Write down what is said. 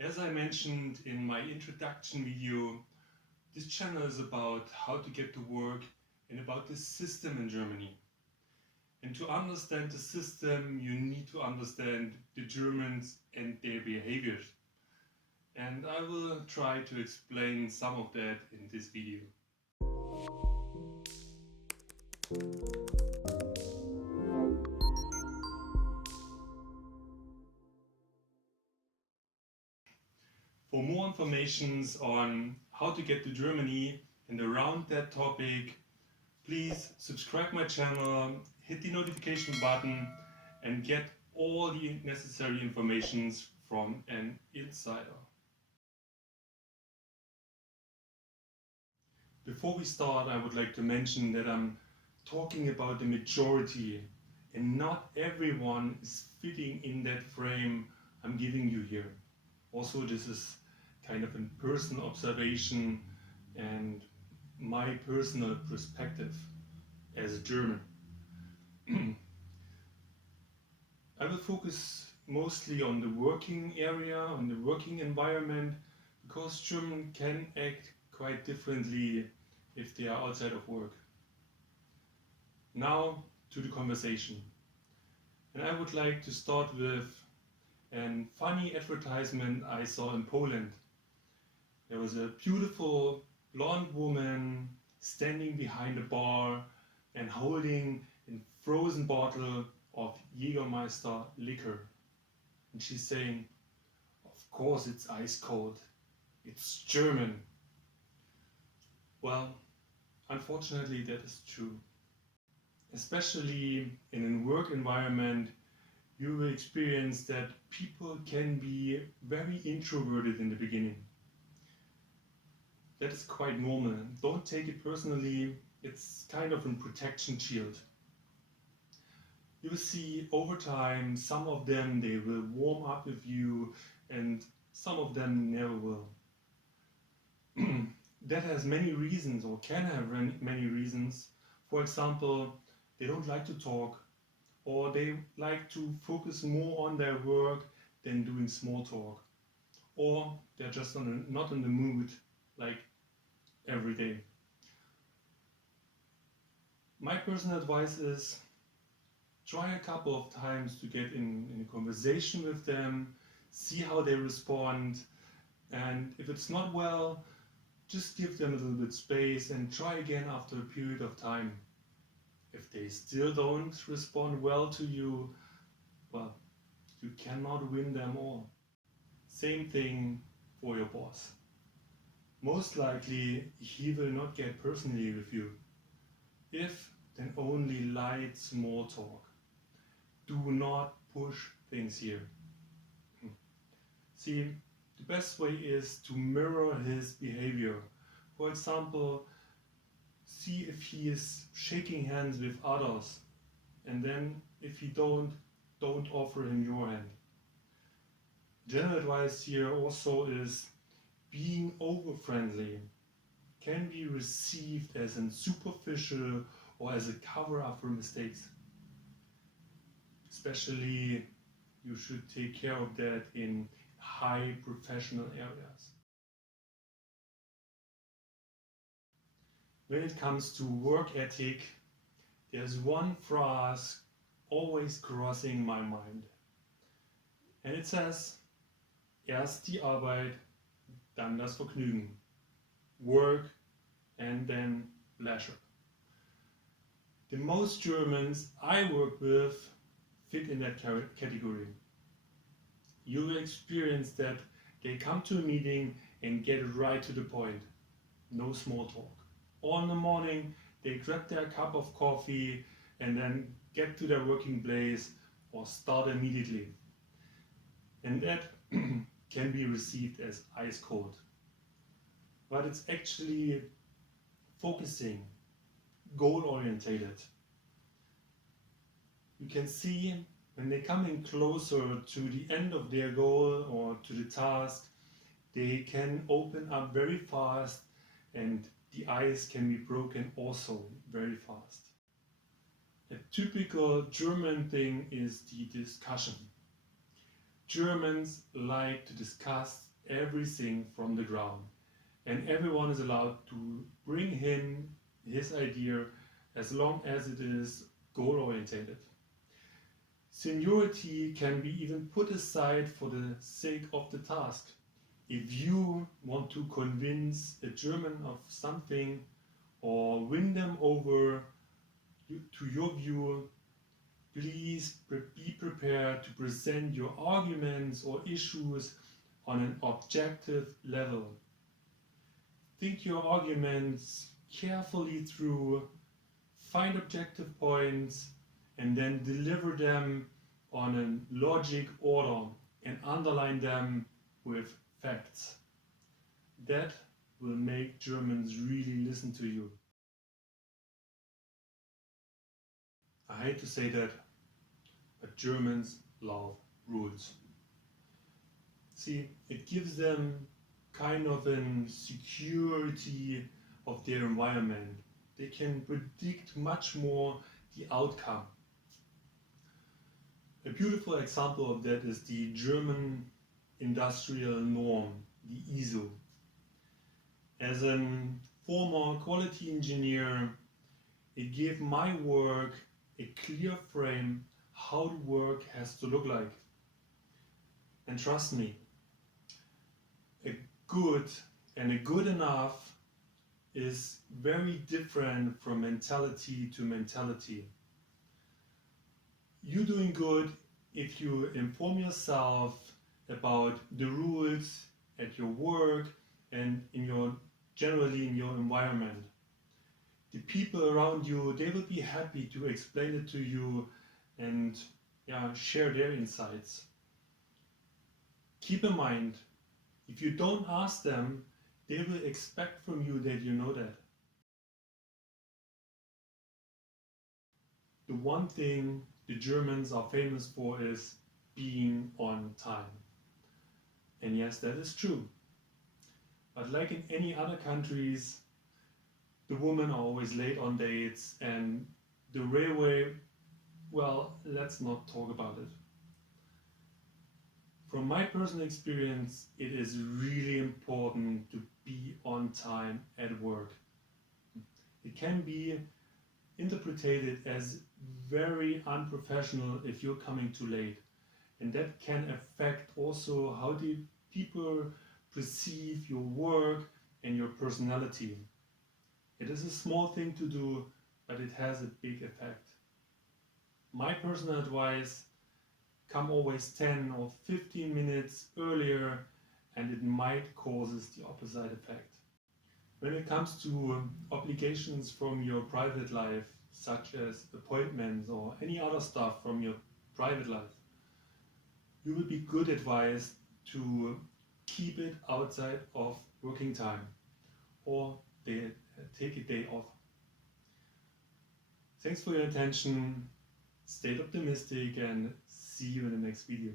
As I mentioned in my introduction video, this channel is about how to get to work and about the system in Germany. And to understand the system, you need to understand the Germans and their behaviors. And I will try to explain some of that in this video. For more information on how to get to Germany and around that topic, please subscribe my channel, hit the notification button and get all the necessary information from an insider. Before we start, I would like to mention that I'm talking about the majority and not everyone is fitting in that frame I'm giving you here. Also, this is kind of a personal observation and my personal perspective as a German. I will focus mostly on the working area, on the working environment, because German can act quite differently if they are outside of work. Now to the conversation. And I would like to start with a funny advertisement I saw in Poland. There was a beautiful blonde woman standing behind a bar and holding a frozen bottle of Jägermeister liquor. And she's saying, "Of course it's ice cold. It's German." Well, unfortunately that is true. Especially in a work environment, you will experience that people can be very introverted in the beginning. That is quite normal. Don't take it personally. It's kind of a protection shield. You will see over time, some of them, they will warm up with you and some of them never will. That has many reasons or can have many reasons. For example, they don't like to talk or they like to focus more on their work than doing small talk. Or they're just not in the mood like every day. My personal advice is try a couple of times to get in a conversation with them, see how they respond, and if it's not well, just give them a little bit space and try again after a period of time. If they still don't respond well to you, well, you cannot win them all. Same thing for your boss. Most likely he will not get personally with you. If, then only light small talk. Do not push things here. See, the best way is to mirror his behavior. For example, see if he is shaking hands with others, and then if he don't offer him your hand. General advice here also is being over-friendly can be received as a superficial or as a cover-up for mistakes. Especially you should take care of that in high professional areas. When it comes to work ethic, there's one phrase always crossing my mind. And it says, erst die Arbeit, dann das Vergnügen. Work and then leisure. The most Germans I work with fit in that category. You will experience that they come to a meeting and get right to the point. No small talk. All in the morning, they grab their cup of coffee and then get to their working place or start immediately. And that can be received as ice cold. But it's actually focusing, goal-orientated. You can see when they come in closer to the end of their goal or to the task, they can open up very fast and the ice can be broken also very fast. A typical German thing is the discussion. Germans like to discuss everything from the ground, and everyone is allowed to bring in his idea as long as it is goal oriented. Seniority can be even put aside for the sake of the task. If you want to convince a German of something or win them over to your view, please be prepared to present your arguments or issues on an objective level. Think your arguments carefully through, find objective points, and then deliver them on a logic order and underline them with facts. That will make Germans really listen to you. I hate to say that, but Germans love rules. See, it gives them kind of an security of their environment. They can predict much more the outcome. A beautiful example of that is the German industrial norm, the ISO. As a former quality engineer, it gave my work a clear frame how the work has to look like. And trust me, a good and a good enough is very different from mentality to mentality. You're doing good if you inform yourself about the rules at your work and generally in your environment. The people around you, they will be happy to explain it to you and share their insights. Keep in mind, if you don't ask them, they will expect from you that you know that. The one thing the Germans are famous for is being on time. And yes, that is true. But like in any other countries, the women are always late on dates, and the railway, well, let's not talk about it. From my personal experience, it is really important to be on time at work. It can be interpreted as very unprofessional if you're coming too late. And that can affect also how the people perceive your work and your personality. It is a small thing to do, but it has a big effect. My personal advice, come always 10 or 15 minutes earlier, and it might cause the opposite effect. When it comes to obligations from your private life, such as appointments or any other stuff from your private life, you will be good advised to keep it outside of working time or take a day off. Thanks for your attention, stay optimistic, and see you in the next video.